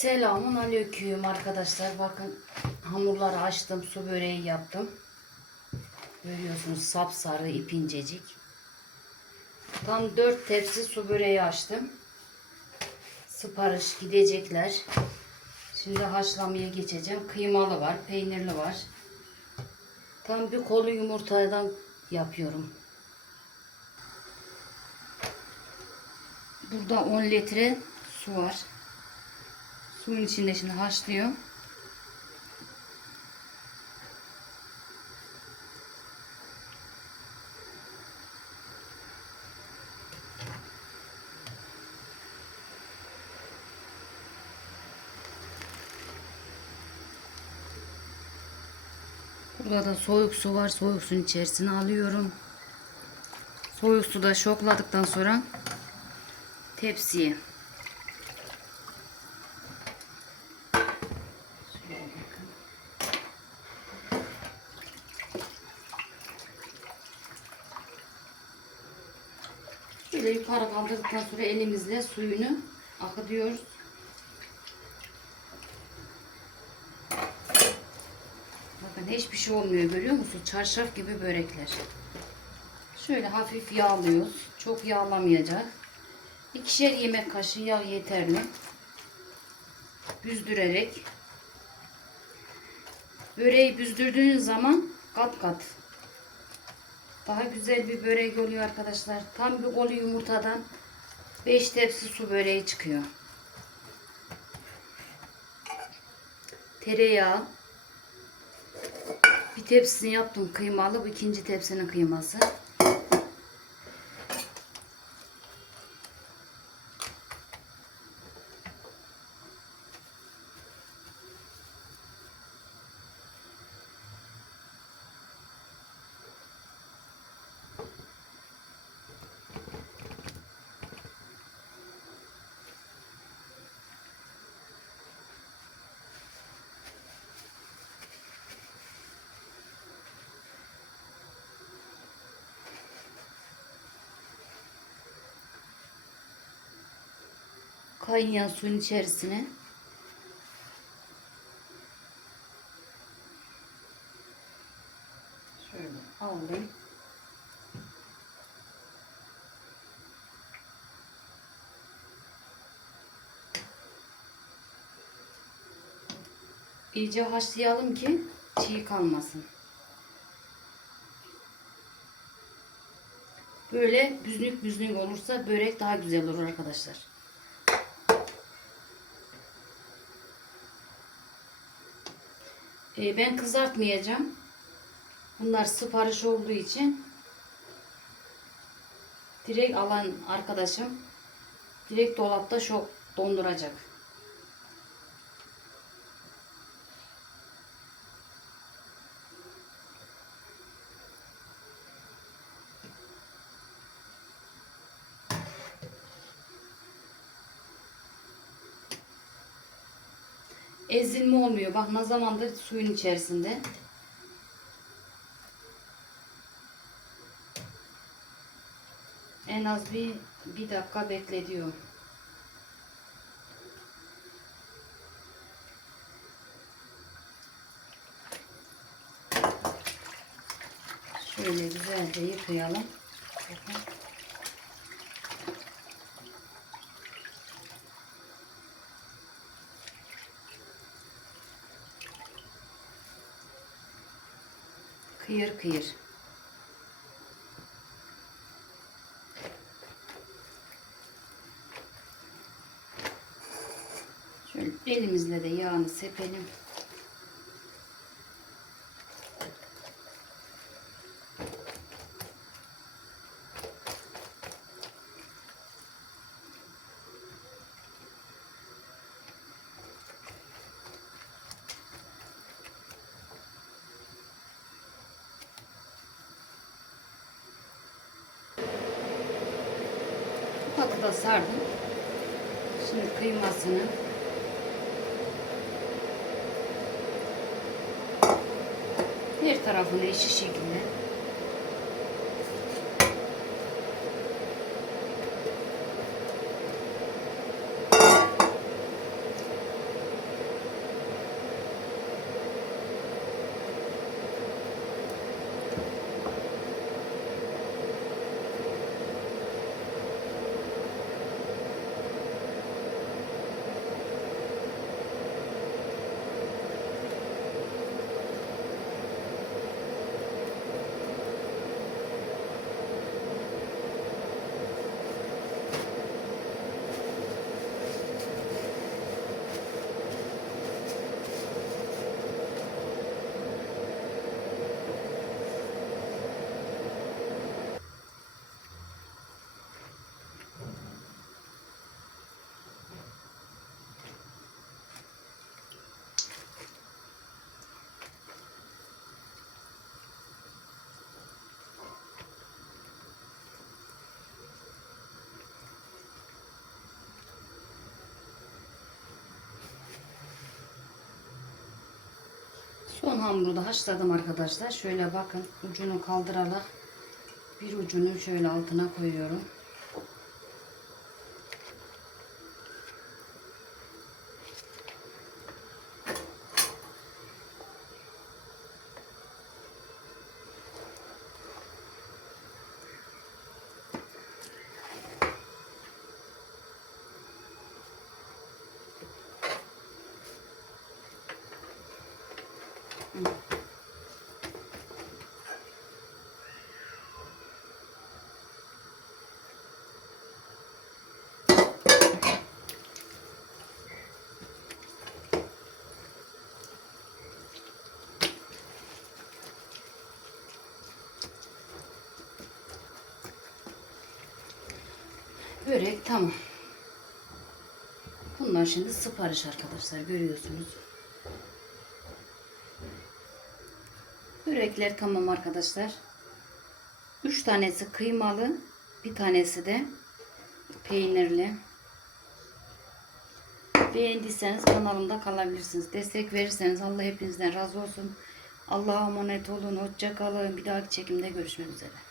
Selamun aleyküm arkadaşlar. Bakın hamurları açtım. Su böreği yaptım. Görüyorsunuz sapsarı ipincecik. Tam 4 tepsi su böreği açtım. Sipariş gidecekler. Şimdi haşlamaya geçeceğim. Kıymalı var, peynirli var. Tam bir kolu yumurtadan yapıyorum. Burada 10 litre su var. Suyun içinde şimdi haşlıyor. Burada da soğuk su var. Soğuk suyun içerisine alıyorum. Soğuk suda şokladıktan sonra tepsiye Şöyle bakın. Şöyle yukarı kaldırdıktan sonra elimizle suyunu akıtıyoruz. Bakın hiçbir şey olmuyor görüyor musun? Çarşaf gibi börekler. Şöyle hafif yağlıyoruz. Çok yağlamayacak. İkişer yemek kaşığı yağ yeterli. Büzdürerek Böreği büzdürdüğünüz zaman kat kat daha güzel bir börek oluyor arkadaşlar. Tam bir kolu yumurtadan 5 tepsi su böreği çıkıyor. Tereyağı bir tepsisini yaptım kıymalı. Bu ikinci tepsinin kıyması. Kaynayan suyun içerisine şöyle alayım. İyice haşlayalım ki çiğ kalmasın. Böyle büzünük büzünük olursa börek daha güzel olur arkadaşlar. Ee, ben kızartmayacağım. Bunlar sipariş olduğu için direkt alan arkadaşım direkt dolapta şu donduracak. Ezilme olmuyor. Bak ne zamandır suyun içerisinde. En az bir, bir dakika bekletiyor. Şöyle güzelce yıkayalım. Bakın. Kıyır kıyır. Şöyle elimizle de yağını sepelim. Da sardım. Şimdi kıymasını her tarafını eşit şekilde Son hamuru da haşladım arkadaşlar. Şöyle bakın ucunu kaldırarak bir ucunu şöyle altına koyuyorum. Börek tamam. Bunlar şimdi sipariş arkadaşlar görüyorsunuz. Börekler tamam arkadaşlar. 3 tanesi kıymalı, bir tanesi de peynirli. Beğendiyseniz kanalımda kalabilirsiniz. Destek verirseniz Allah hepinizden razı olsun. Allah'a emanet olun. Hoşça kalın. Bir dahaki çekimde görüşmek üzere.